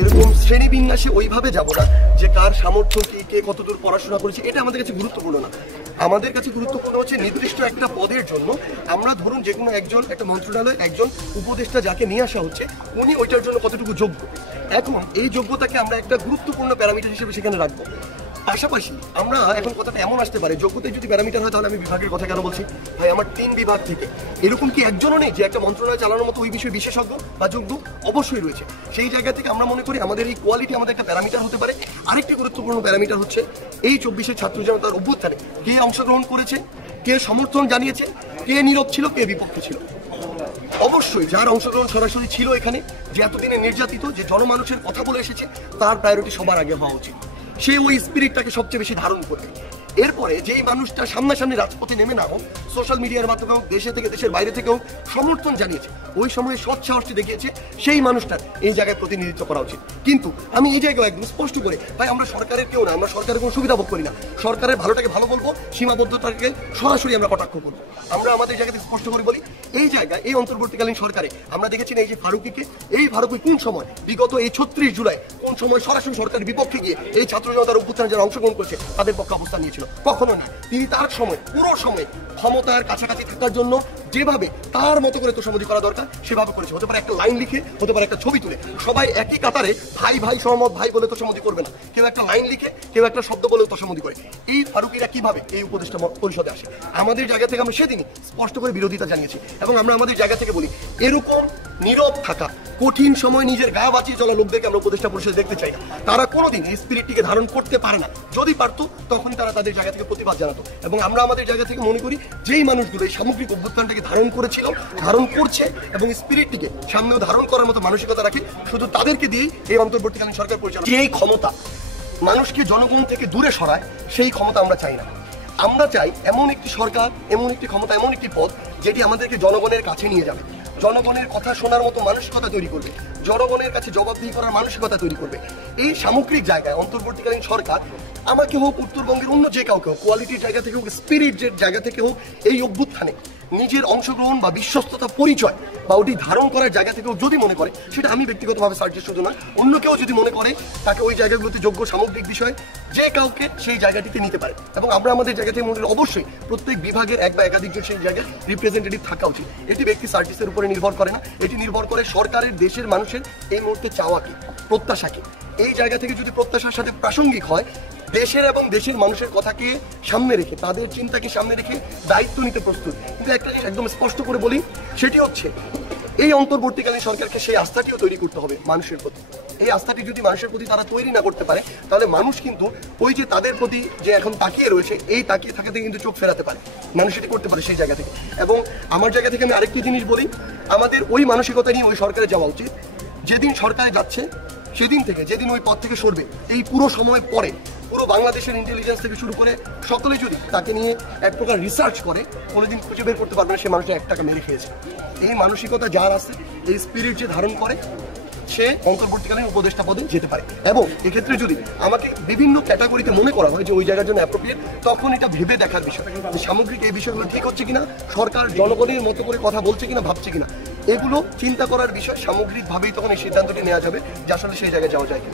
এরকম শ্রেণীবিন্যাসে ওইভাবে যাব না যে কার সামর্থ্য কি, কে কতদূর পড়াশোনা করেছে, এটা আমাদের কাছে গুরুত্বপূর্ণ না। আমাদের কাছে গুরুত্বপূর্ণ হচ্ছে নির্দিষ্ট একটা পদের জন্য আমরা ধরুন যে কোনো একজন একটা মন্ত্রণালয় একজন উপদেষ্টা যাকে নিয়ে আসা হচ্ছে উনি ওইটার জন্য কতটুকু যোগ্য। এখন এই যোগ্যতাকে আমরা একটা গুরুত্বপূর্ণ প্যারামিটার হিসেবে সেখানে রাখবো। পাশাপাশি আমরা এখন কথাটা এমন আসতে পারে যোগ্যতায় যদি প্যারামিটার হয় তাহলে আমি বিভাগের কথা কেন বলছি? ভাই আমার 3 বিভাগ থেকে এরকম কি একজনও নেই যে একটা মন্ত্রণালয় চালানোর মতো ওই বিষয়ে বিশেষজ্ঞ বা যোগ্য? অবশ্যই রয়েছে। সেই জায়গা থেকে আমরা মনে করি আমাদের এই কোয়ালিটি আমাদের একটা প্যারামিটার হতে পারে। আরেকটি গুরুত্বপূর্ণ প্যারামিটার হচ্ছে এই 24-এর ছাত্র জনতার অভ্যুত্থানে কে অংশগ্রহণ করেছে, কে সমর্থন জানিয়েছে, কে নীরব ছিল, কে বিপক্ষে ছিল। অবশ্যই যার অংশগ্রহণ সরাসরি ছিল এখানে, যে এতদিনে নির্যাতিত, যে জনমানুষের কথা বলে এসেছে, তার প্রায়োরিটি সবার আগে হওয়া উচিত। সে ওই স্পিরিটটাকে সবচেয়ে বেশি ধারণ করবে। এরপরে যেই মানুষটা সামনাসামনি রাজপথে নেমে না হোক, সোশ্যাল মিডিয়ার মাধ্যমে হোক, দেশে থেকে দেশের বাইরে থেকে হোক সমর্থন জানিয়েছে, ওই সময়ে সৎ সাহসটি দেখিয়েছে, সেই মানুষটার এই জায়গায় প্রতিনিধিত্ব করা উচিত। কিন্তু আমি এই জায়গায় একদম স্পষ্ট করে, ভাই আমরা সরকারের কেউ না, আমরা সরকারের কোনো সুবিধা ভোগ করি না, সরকারের ভালোটাকে ভালো বলবো, সীমাবদ্ধতাকে সরাসরি আমরা কটাক্ষ করবো। আমরা আমাদের জায়গাতে স্পষ্ট করে বলি এই জায়গায় এই অন্তর্বর্তীকালীন সরকারে আমরা দেখেছি না এই যে ফারুকিকে, এই ফারুকি কোন সময় বিগত এই 36 জুলাই কোন সময় সরাসরি সরকারের বিপক্ষে গিয়ে এই ছাত্র জনতার অভ্যুত্থানে যারা অংশগ্রহণ করছে তাদের পক্ষে অবস্থান নিয়েছিল? কখনো না। তিনি তার সময় পুরো সময় ক্ষমতার কাছাকাছি থাকার জন্য যেভাবে তার মতো করে তোষামোদি করা দরকার সেভাবে করেছে। হতে পারে একটা লাইন লিখে, হতে পারে একটা ছবি তুলে, সবাই একই কাতারে ভাই ভাই সহমত ভাই বলে তোষামোদি করবে না। কেউ একটা লাইন লিখে, কেউ একটা শব্দ বলে তোষামোদি করে। এই ফারুকিরা কিভাবে এই উপদেষ্টা পরিষদে আসে? আমাদের জায়গা থেকে আমরা সেদিনই স্পষ্ট করে বিরোধিতা জানিয়েছি এবং আমরা আমাদের জায়গা থেকে বলি এরকম নীরব থাকা, কঠিন সময় নিজের গা বাঁচিয়ে চলা লোকদেরকে আমরা উপদেষ্টা পরিষদে দেখতে চাই না। তারা কোনোদিন এই স্পিরিটটিকে ধারণ করতে পারে না। যদি পারতো তখনই তারা তাদের জায়গা থেকে প্রতিবাদ জানাতো। এবং আমরা আমাদের জায়গা থেকে মনে করি যেই মানুষগুলো এই সামগ্রিক অভ্যুত্থানটাকে ধারণ করেছিল, ধারণ করছে এবং স্পিরিটটিকে সামনেও ধারণ করার মতো মানসিকতা রাখে, শুধু তাদেরকে দিয়েই এই অন্তর্বর্তীকালীন সরকার পরিচালনা। যেই ক্ষমতা মানুষকে জনগণ থেকে দূরে সরায় সেই ক্ষমতা আমরা চাই না। আমরা চাই এমন একটি সরকার, এমন একটি ক্ষমতা, এমন একটি পদ যেটি আমাদেরকে জনগণের কাছে নিয়ে যাবে, জনগণের কথা শোনার মতো মানসিকতা তৈরি করবে, জনগণের কাছে জবাবদিহি করার মানসিকতা তৈরি করবে। এই সামগ্রিক জায়গায় অন্তর্বর্তীকালীন সরকার আমাকে হোক, উত্তরবঙ্গের অন্য যে কাউকে হোক, কোয়ালিটির জায়গা থেকে হোক, স্পিরিটের জায়গা থেকে হোক, এই অভ্যুত্থানে নিজের অংশগ্রহণ বা বিশ্বস্ততা পরিচয় বা ওটি ধারণ করার জায়গা থেকেও যদি মনে করে, সেটা আমি ব্যক্তিগতভাবে সার্জিস শুধু না, অন্য কেউ যদি মনে করে তাকে ওই জায়গাগুলোতে যোগ্য সামগ্রিক বিষয় যে কাউকে সেই জায়গাটিতে নিতে পারে। এবং আমরা আমাদের জায়গা থেকে মনে করি অবশ্যই প্রত্যেক বিভাগের এক বা একাধিকজন সেই জায়গায় রিপ্রেজেন্টেটিভ থাকা উচিত। এটি ব্যক্তি সার্জিসের উপরে নির্ভর করে না, এটি নির্ভর করে সরকারের, দেশের মানুষের এই মুহূর্তে চাওয়া কি, প্রত্যাশা কি। এই জায়গা থেকে যদি প্রত্যাশার সাথে প্রাসঙ্গিক হয়, দেশের এবং দেশের মানুষের কথাকে সামনে রেখে, তাদের চিন্তাকে সামনে রেখে দায়িত্ব নিতে প্রস্তুত। কিন্তু একটা জিনিস একদম স্পষ্ট করে বলি, সেটি হচ্ছে এই অন্তর্বর্তীকালীন সরকারকে সেই আস্থাটিও তৈরি করতে হবে মানুষের প্রতি। এই আস্থাটি যদি মানুষের প্রতি তারা তৈরি না করতে পারে, তাহলে মানুষ কিন্তু ওই যে তাদের প্রতি যে এখন তাকিয়ে রয়েছে, এই তাকিয়ে থাকাতে কিন্তু চোখ ফেরাতে পারে। মানুষ এটি করতে পারে সেই জায়গা থেকে। এবং আমার জায়গা থেকে আমি আরেকটি জিনিস বলি, আমাদের ওই মানসিকতা নিয়ে ওই সরকারে যাওয়া উচিত। যেদিন সরকারে যাচ্ছে সেদিন থেকে, যেদিন ওই পদ থেকে সরবে, এই পুরো সময় পরে পুরো বাংলাদেশের ইন্টেলিজেন্স থেকে শুরু করে সকলে যদি তাকে নিয়ে এক প্রকার রিসার্চ করে, কোনোদিন খুঁজে বের করতে পারবে না সে মানুষটা 1 টাকা মেরে খেয়েছে। এই মানসিকতা যার আছে, এই স্পিরিট যে ধারণ করে, সে অন্তর্বর্তীকালীন উপদেষ্টা পদে যেতে পারে। এবং এক্ষেত্রে যদি আমাকে বিভিন্ন ক্যাটাগরিতে মনে করা হয় যে ওই জায়গার জন্য অ্যাপ্রোপ্রিয়েট, তখন এটা ভেবে দেখার বিষয় যে সামগ্রিক এই বিষয়গুলো ঠিক হচ্ছে কিনা, সরকার জনগণের মতো করে কথা বলছে কিনা, ভাবছে কিনা, এগুলো চিন্তা করার বিষয়। সামগ্রিকভাবেই তখন এই সিদ্ধান্তটি নেওয়া যাবে যে আসলে সেই জায়গায় যাওয়া যায়।